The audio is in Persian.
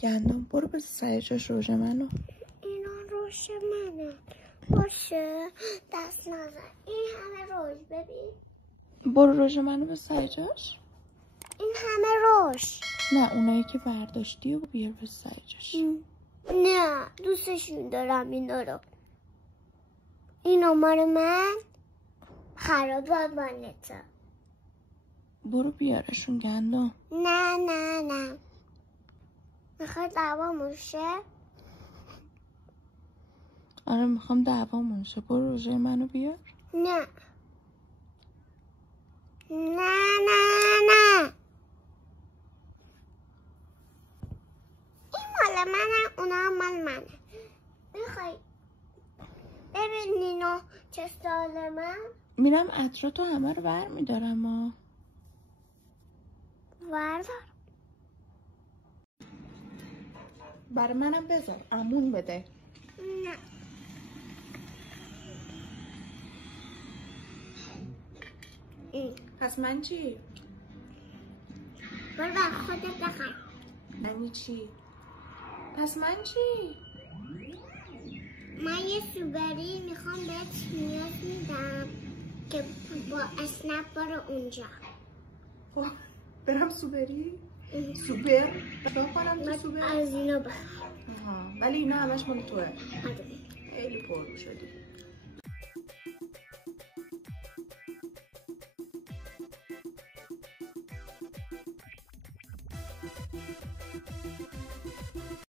گندم برو بس سر جاش روژ منو. اینا روژ منه. باشه دست نزن. این همه روژ ببین. برو روژ منو بس سر جاش. این همه روژ. نه اونایی که برداشتی و بیار بس سر جاش. نه دوستشون دارم اینا رو. اینا مال من خراب مالته. برو بیارشون گندم. نه میخوای دعوامون شه؟ آره میخوام دعوامون شه. برو روژه منو بیار. نه این مال منه اونا هم مال منه. میخوای ببین نینا چه سالمه؟ میرم عطراتو همه رو بر میدارم ها. وردار. برای منم بذار عمون بده. نه پس من چی؟ برو بر خودت بخر. یعنی چی؟ پس من چی؟ من یه سوبری میخوام بهت نیاز میدم که با اسنپ برو اونجا. برم سوبری؟ سوبر؟ چطور کنم تو سوبر؟ از اینا بخر. ولی اینا همش مال توه. آره. خیلی پر شدی.